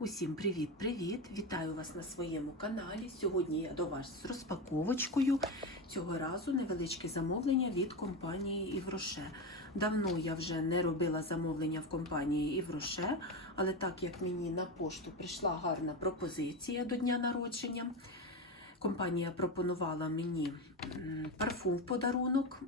Усім привіт-привіт! Вітаю вас на своєму каналі. Сьогодні я до вас з розпаковочкою. Цього разу невеличке замовлення від компанії Івроше. Давно я вже не робила замовлення в компанії Івроше, але так як мені на пошту прийшла гарна пропозиція до дня народження, компанія пропонувала мені парфум в подарунок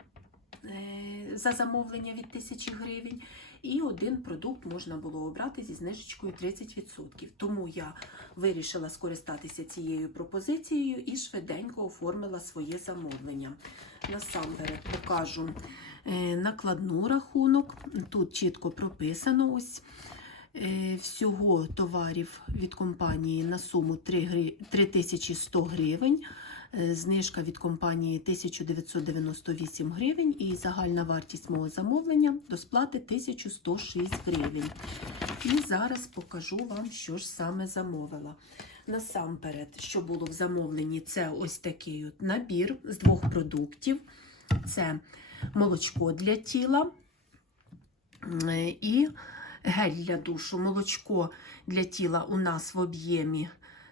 е, за замовлення від 1000 гривень. І один продукт можна було обрати зі знижечкою 30%. Тому я вирішила скористатися цією пропозицією і швиденько оформила своє замовлення. Насамперед покажу е, накладну рахунок. Тут чітко прописано ось. е, Всього товарів від компанії на суму 3100 гривень. Е, Знижка від компанії 1998 гривень і загальна вартість мого замовлення до сплати 1106 гривень. І зараз покажу вам, що ж саме замовила. Насамперед, що було в замовленні, це ось такий от набір з двох продуктів: це молочко для тіла е, і гель для душу. Молочко для тіла у нас в об'ємі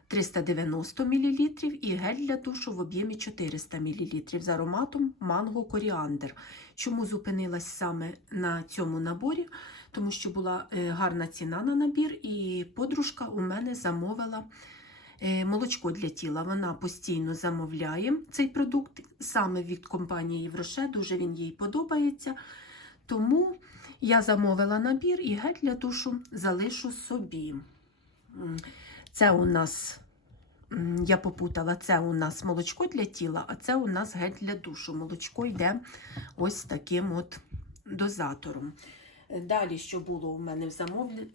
390 мл і гель для душу в об'ємі 400 мл з ароматом манго коріандр. Чому зупинилась саме на цьому наборі? Тому що була е, гарна ціна на набір, і подружка у мене замовила е, молочко для тіла. Вона постійно замовляє цей продукт саме від компанії Євроше. Дуже він їй подобається. Тому я замовила набір і гель для душу залишу собі. Це у нас, я попутала, це у нас молочко для тіла, а це у нас гель для душу. Молочко йде ось таким от дозатором. Далі, що було у мене в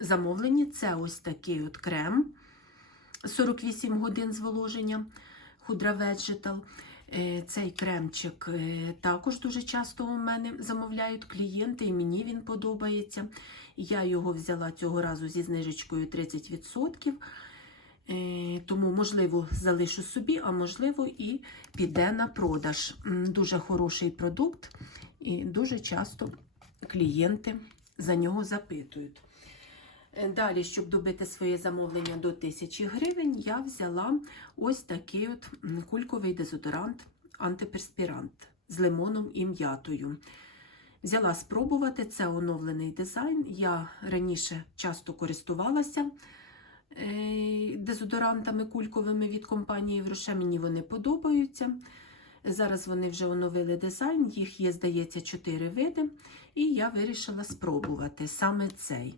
замовленні, це ось такий от крем 48 годин зволоження Hudra Vegetal. Е, Цей кремчик е, також дуже часто у мене замовляють клієнти, і мені він подобається. Я його взяла цього разу зі знижечкою 30%. Е, Тому, можливо, залишу собі, а можливо, і піде на продаж. Дуже хороший продукт, і дуже часто клієнти за нього запитують. Е, Далі, щоб добити своє замовлення до 1000 гривень, я взяла ось такий от кульковий дезодорант антиперспірант з лимоном і м'ятою. Взяла спробувати, це оновлений дизайн. Я раніше часто користувалася дезодорантами кульковими від компанії Вроше. Мені вони подобаються. Зараз вони вже оновили дизайн, їх є, здається, 4 види. І я вирішила спробувати саме цей.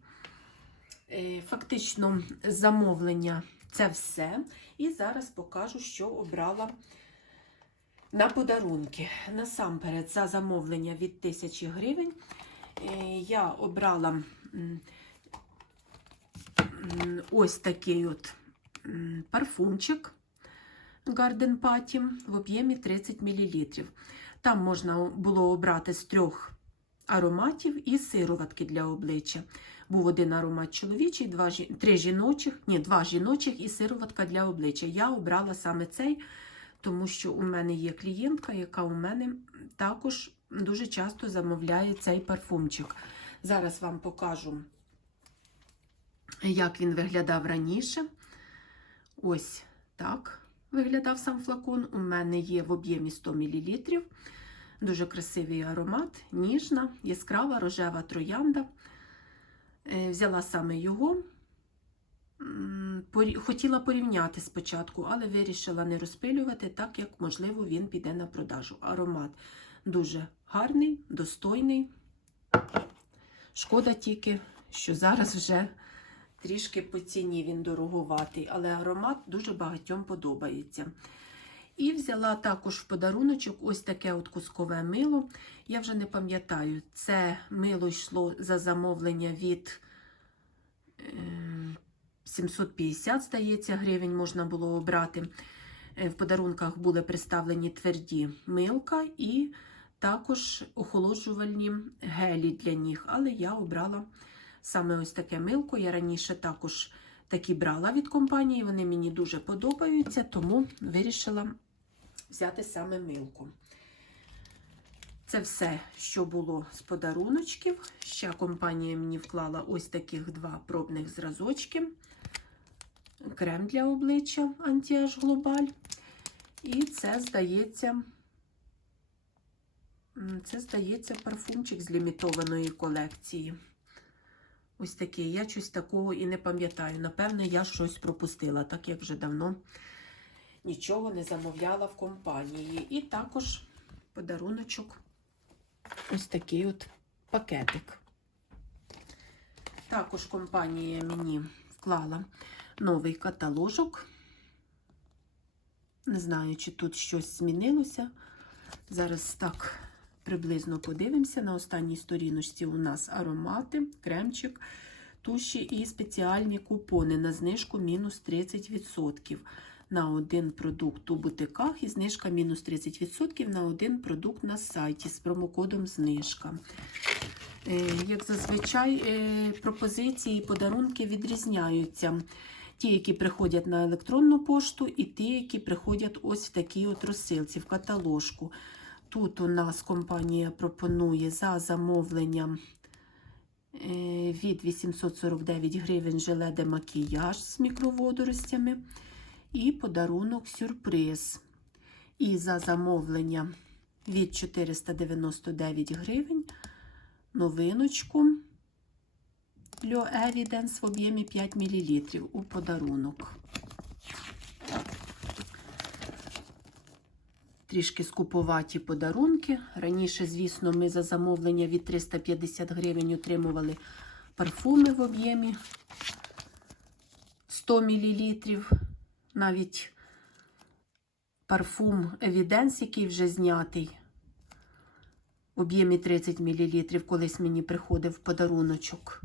Е, Фактично, замовлення це все. І зараз покажу, що обрала на подарунки. Насамперед, за замовлення від 1000 гривень е, я обрала ось такий от парфумчик Garden Party в об'ємі 30 мл. Там можна було обрати з трьох ароматів і сироватки для обличчя. Був один аромат чоловічий, два, три жіночих, ні, два жіночих і сироватка для обличчя. Я обрала саме цей, тому що у мене є клієнтка, яка у мене також дуже часто замовляє цей парфумчик. Зараз вам покажу, як він виглядав раніше. Ось так виглядав сам флакон. У мене є в об'ємі 100 мл. Дуже красивий аромат, ніжна, яскрава рожева троянда. Е, Взяла саме його. Хотіла порівняти спочатку, але вирішила не розпилювати, так як, можливо, він піде на продажу. Аромат дуже гарний, достойний. Шкода тільки, що зараз вже трішки по ціні він дороговатий, але аромат дуже багатьом подобається. І взяла також в подаруночок ось таке от кускове мило. Я вже не пам'ятаю, це мило йшло за замовлення від е, 750, здається, гривень можна було обрати. Е, В подарунках були представлені тверді милка і також охолоджувальні гелі для ніг. Але я обрала саме ось таке милко. Я раніше також такі брала від компанії, вони мені дуже подобаються, тому вирішила взяти саме милку. Це все, що було з подаруночків. Ще компанія мені вклала ось таких два пробних зразочки. крем для обличчя Антіаж Глобаль. І це, здається, це, здається, парфумчик з лімітованої колекції. Ось такий. Я щось такого і не пам'ятаю. Напевне, я щось пропустила, так як вже давно нічого не замовляла в компанії. І також подаруночок ось такий от пакетик. Також компанія мені вклала новий каталожок. Не знаю, чи тут щось змінилося. Зараз так приблизно подивимося. На останній сторіночці у нас аромати, кремчик, туші і спеціальні купони на знижку мінус 30% на один продукт у бутиках і знижка мінус 30% на один продукт на сайті з промокодом знижка. Е, Як зазвичай, е, пропозиції і подарунки відрізняються. Ті, які приходять на електронну пошту, і ті, які приходять ось в такій от розсилці, в каталожку. Тут у нас компанія пропонує за замовленням е, від 849 гривень желе макіяж з мікроводоростями і подарунок сюрприз. І за замовлення від 499 гривень новиночку Льо Evidence в об'ємі 5 мл у подарунок. Трішки скупуваті подарунки. Раніше, звісно, ми за замовлення від 350 гривень отримували парфуми в об'ємі 100 мл. Навіть парфум Evidence, який вже знятий в об'ємі 30 мл, колись мені приходив подаруночок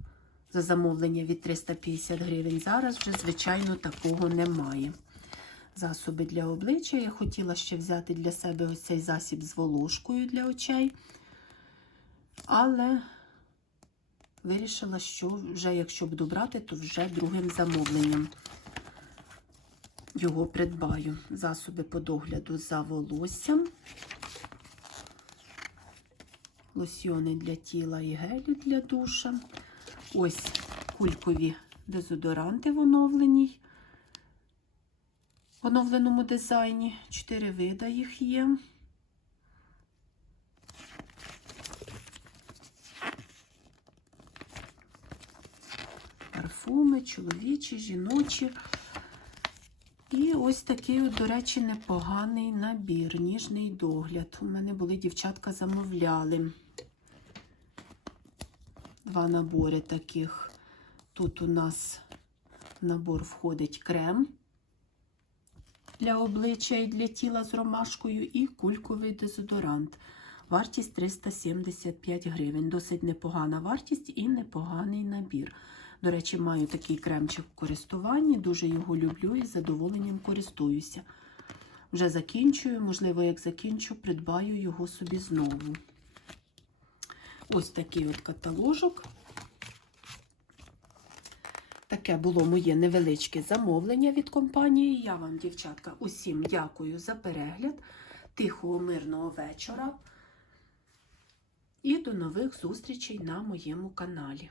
за замовлення від 350 гривень. Зараз вже, звичайно, такого немає. Засоби для обличчя. Я хотіла ще взяти для себе ось цей засіб з волошкою для очей. Але вирішила, що вже, якщо буду брати, то вже другим замовленням його придбаю. Засоби по догляду за волоссям. Лосьйони для тіла і гелі для душа. Ось кулькові дезодоранти в оновленій. В оновленому дизайні. Чотири вида їх є. Парфуми, чоловічі, жіночі. І ось такий, до речі, непоганий набір, ніжний догляд. У мене були дівчатка замовляли. Два набори таких. Тут у нас набор входить крем для обличчя і для тіла з ромашкою, і кульковий дезодорант. Вартість 375 гривень. Досить непогана вартість і непоганий набір. До речі, маю такий кремчик в користуванні, дуже його люблю і з задоволенням користуюся. Вже закінчую, можливо, як закінчу, придбаю його собі знову. Ось такий от каталожок. Таке було моє невеличке замовлення від компанії. Я вам, дівчатка, усім дякую за перегляд. Тихого, мирного вечора. І до нових зустрічей на моєму каналі.